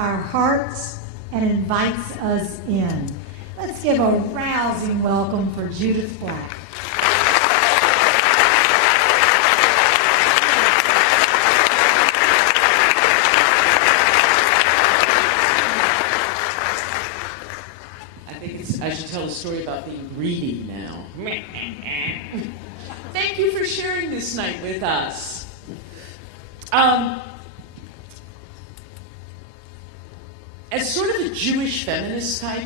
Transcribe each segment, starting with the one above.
our hearts and invites us in. Let's give a rousing welcome for Judith Black. I should tell a story about being greedy now. Thank you for sharing this night with us. As sort of a Jewish feminist type,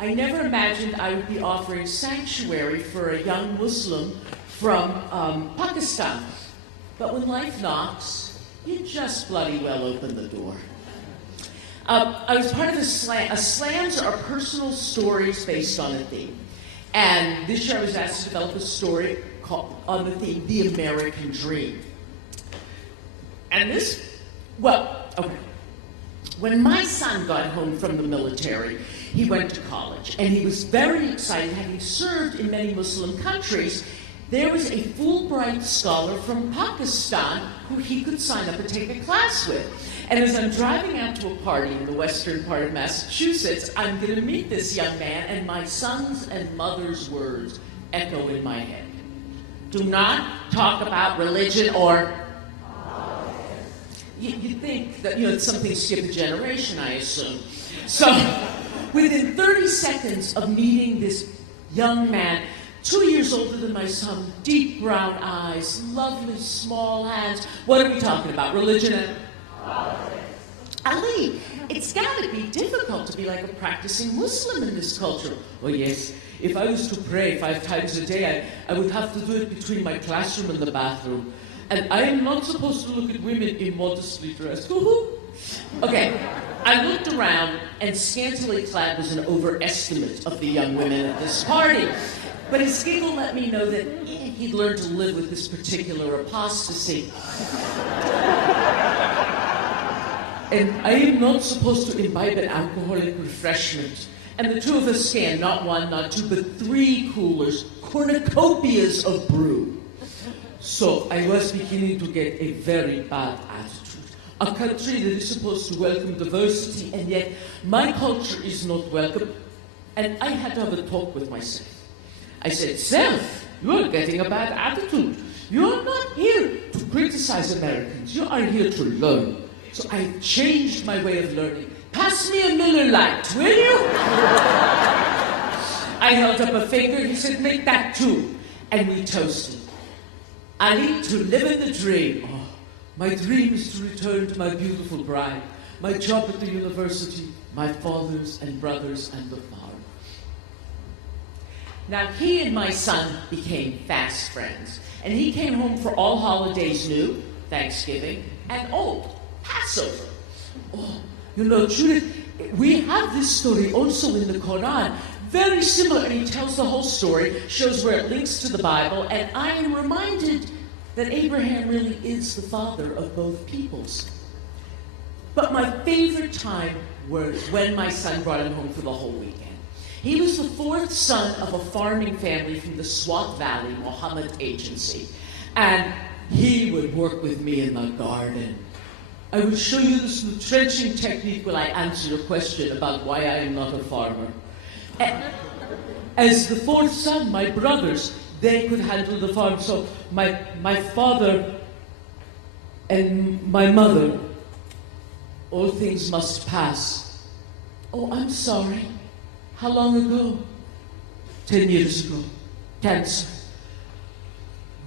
I never imagined I would be offering sanctuary for a young Muslim from Pakistan. But when life knocks, you just bloody well open the door. I was part of a slam. Slams are personal stories based on a theme. And this year I was asked to develop a story on the theme, The American Dream. And when my son got home from the military, he went to college. And he was very excited, having served in many Muslim countries. There was a Fulbright scholar from Pakistan who he could sign up and take a class with. And as I'm driving out to a party in the western part of Massachusetts, I'm going to meet this young man, and my son's and mother's words echo in my head. Do not talk about religion or... You think that, it's something skip a generation, I assume. So, within 30 seconds of meeting this young man, 2 years older than my son, deep brown eyes, lovely small hands. What are we talking about? Religion and politics. Ali, it's got to be difficult to be like a practicing Muslim in this culture. Oh yes, if I was to pray 5 times a day, I would have to do it between my classroom and the bathroom. And I am not supposed to look at women immodestly dressed. Okay, I looked around, and scantily clad was an overestimate of the young women at this party. But his giggle let me know that he'd learned to live with this particular apostasy. And I am not supposed to imbibe an alcoholic refreshment. And the two of us scanned not 1, not 2, but 3 coolers, cornucopias of brew. So I was beginning to get a very bad attitude. A country that is supposed to welcome diversity, and yet my culture is not welcome. And I had to have a talk with myself. I said, Self, you're getting a bad attitude. You're not here to criticize Americans. You are here to learn. So I changed my way of learning. Pass me a Miller Lite, will you? I held up a finger. He said, make that 2. And we toasted. Ali, to live in the dream. Oh, my dream is to return to my beautiful bride, my job at the university, my fathers and brothers and the farm. Now, he and my son became fast friends, and he came home for all holidays new, Thanksgiving, and old, Passover. Oh, Judith, we have this story also in the Quran, very similar, and he tells the whole story, shows where it links to the Bible, and I am reminded that Abraham really is the father of both peoples. But my favorite time was when my son brought him home for the whole weekend. He was the 4th son of a farming family from the Swat Valley, Mohammed Agency, and he would work with me in the garden. I will show you this trenching technique when I answer your question about why I am not a farmer. As the 4th son, my brothers, they could handle the farm. So my father and my mother, all things must pass. Oh, I'm sorry. How long ago? 10 years ago. Cancer.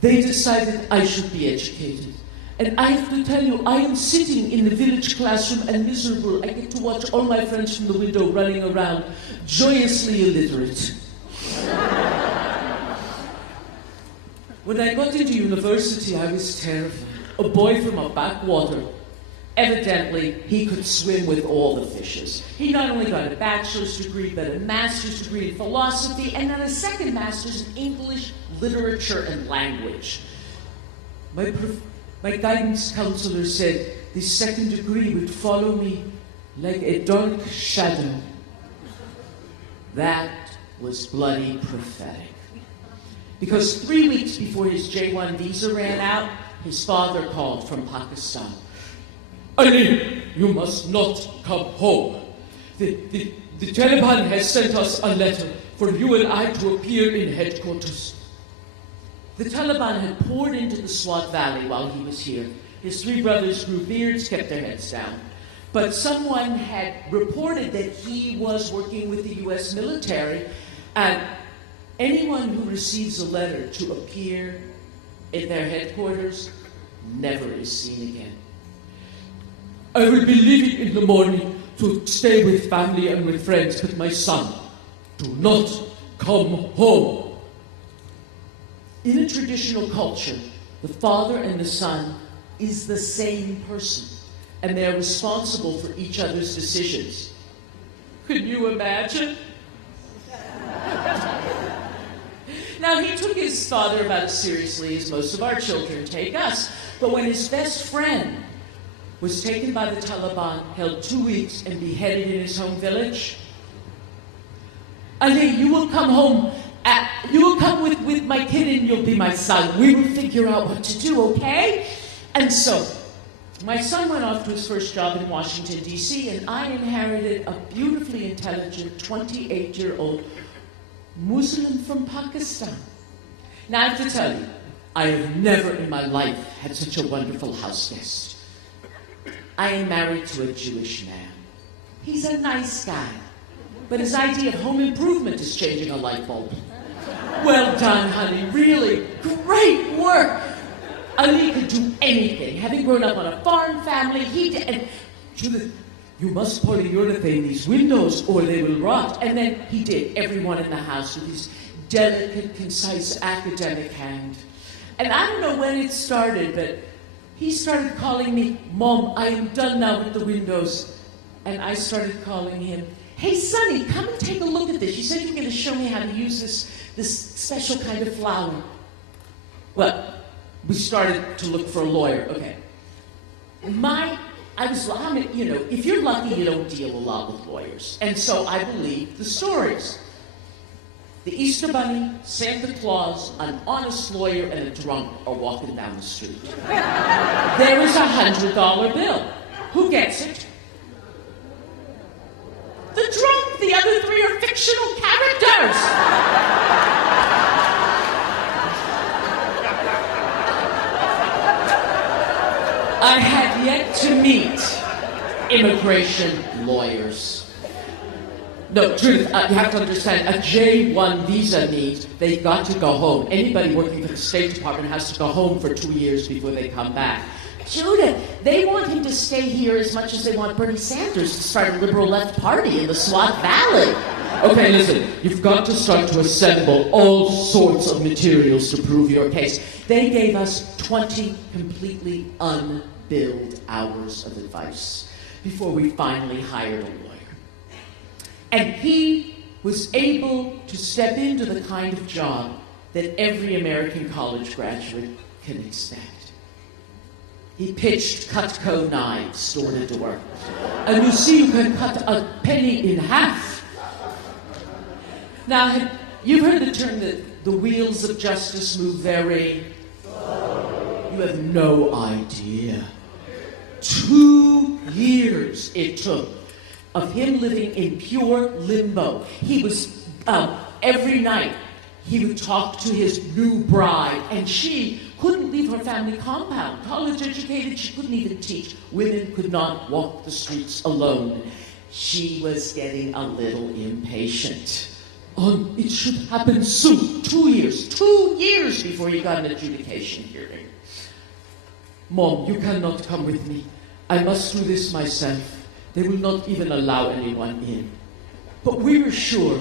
They decided I should be educated. And I have to tell you, I am sitting in the village classroom and miserable. I get to watch all my friends from the window running around, joyously illiterate. When I got into university, I was terrified. A boy from a backwater. Evidently, he could swim with all the fishes. He not only got a bachelor's degree, but a master's degree in philosophy, and then a second master's in English, literature, and language. My guidance counselor said this second degree would follow me like a dark shadow. That was bloody prophetic. Because 3 weeks before his J-1 visa ran out, his father called from Pakistan. Ali, you must not come home. The Taliban has sent us a letter for you and I to appear in headquarters. The Taliban had poured into the Swat Valley while he was here. His 3 brothers grew beards, kept their heads down. But someone had reported that he was working with the U.S. military, and anyone who receives a letter to appear in their headquarters never is seen again. I will be leaving in the morning to stay with family and with friends, but my son, do not come home. In a traditional culture, the father and the son is the same person, and they are responsible for each other's decisions. Could you imagine? Now, he took his father about as seriously as most of our children take us, but when his best friend was taken by the Taliban, held 2 weeks, and beheaded in his home village, Ali, you will come home, you will come with my kid and you'll be my son. We will figure out what to do, okay? And so, my son went off to his first job in Washington, D.C., and I inherited a beautifully intelligent 28-year-old Muslim from Pakistan. Now, I have to tell you, I have never in my life had such a wonderful house guest. I am married to a Jewish man. He's a nice guy, but his idea of home improvement is changing a light bulb. Well done, honey, really great work. Ali could do anything. Having grown up on a farm family, he did. And Judith, you must polyurethane these windows or they will rot. And then he did, everyone in the house with his delicate, concise, academic hand. And I don't know when it started, but he started calling me, Mom, I am done now with the windows. And I started calling him, hey, Sonny, come and take a look at this. You said you were going to show me how to use this special kind of flower. Well, we started to look for a lawyer. Okay. If you're lucky, you don't deal a lot with lawyers. And so I believed the stories. The Easter Bunny, Santa Claus, an honest lawyer, and a drunk are walking down the street. There is a $100 bill. Who gets it? The drunk. The other 3 are fictional characters. I had yet to meet immigration lawyers. No, Judith, you have to understand, a J-1 visa means they've got to go home. Anybody working for the State Department has to go home for 2 years before they come back. Judith, they want him to stay here as much as they want Bernie Sanders to start a liberal left party in the Swat Valley. Okay, listen, you've got to start to assemble all sorts of materials to prove your case. They gave us 20 completely unbilled hours of advice before we finally hired a lawyer. And he was able to step into the kind of job that every American college graduate can expect. He pitched Cutco knives door to door. And you see, you can cut a penny in half. Now, you've heard the term that the wheels of justice move very... You have no idea. 2 years it took of him living in pure limbo. He was, every night, he would talk to his new bride, and she couldn't leave her family compound. College educated, she couldn't even teach. Women could not walk the streets alone. She was getting a little impatient. It should happen soon. 2 years. 2 years before he got an adjudication hearing. Mom, you cannot come with me. I must do this myself. They will not even allow anyone in. But we were sure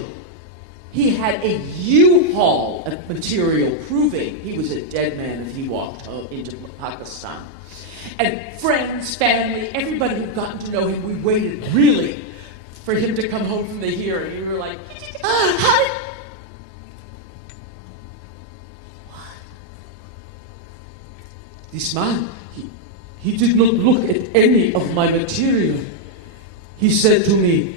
he had a U-Haul of material proving he was a dead man if he walked into Pakistan. And friends, family, everybody who'd gotten to know him, we waited really for him to come home from the hearing. We were like, what? This man, he did not look at any of my material. He said to me,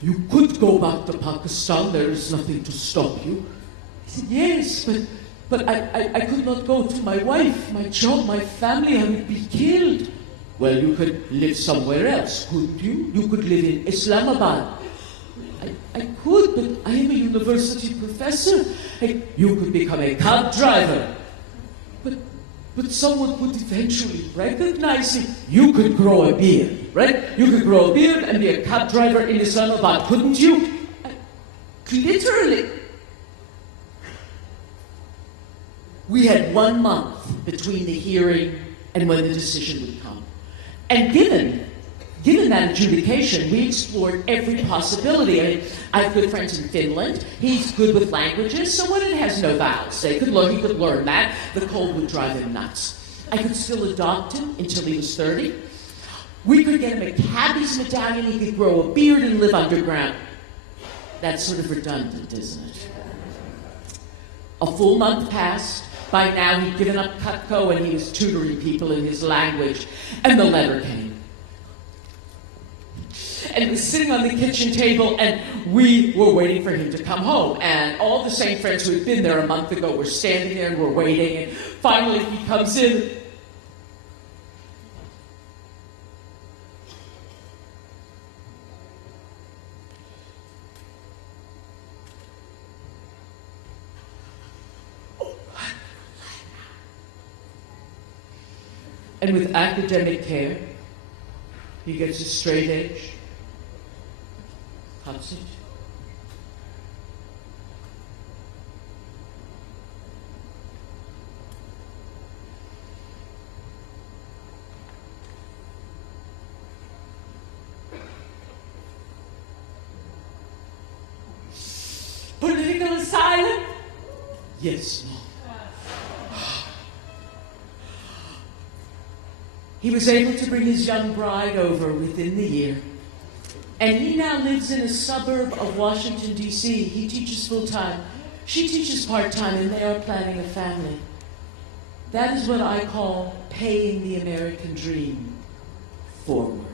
you could go back to Pakistan, there is nothing to stop you. I said, yes, but I could not go to my wife, my job, my family, I would be killed. Well, you could live somewhere else, couldn't you? You could live in Islamabad. I could, but I am a university professor. You could become a cab driver. But someone would eventually recognize you. You could grow a beard, right? You could grow a beard and be a cab driver in Islamabad, couldn't you? Literally. We had 1 month between the hearing and when the decision would come. And given that adjudication, we explored every possibility. I have good friends in Finland. He's good with languages, so when it has no vowels, he could learn that. The cold would drive him nuts. I could still adopt him until he was 30. We could get him a cabbie's medallion. He could grow a beard and live underground. That's sort of redundant, isn't it? A full month passed. By now, he'd given up Cutco and he was tutoring people in his language. And the letter came. And it was sitting on the kitchen table, and we were waiting for him to come home. And all the same friends who had been there a month ago were standing there and were waiting. And finally, he comes in. And with academic care, he gets a straight edge, cuts it. Political asylum? Yes, Mom. He was able to bring his young bride over within the year. And he now lives in a suburb of Washington, D.C. He teaches full-time. She teaches part-time, and they are planning a family. That is what I call paying the American dream forward.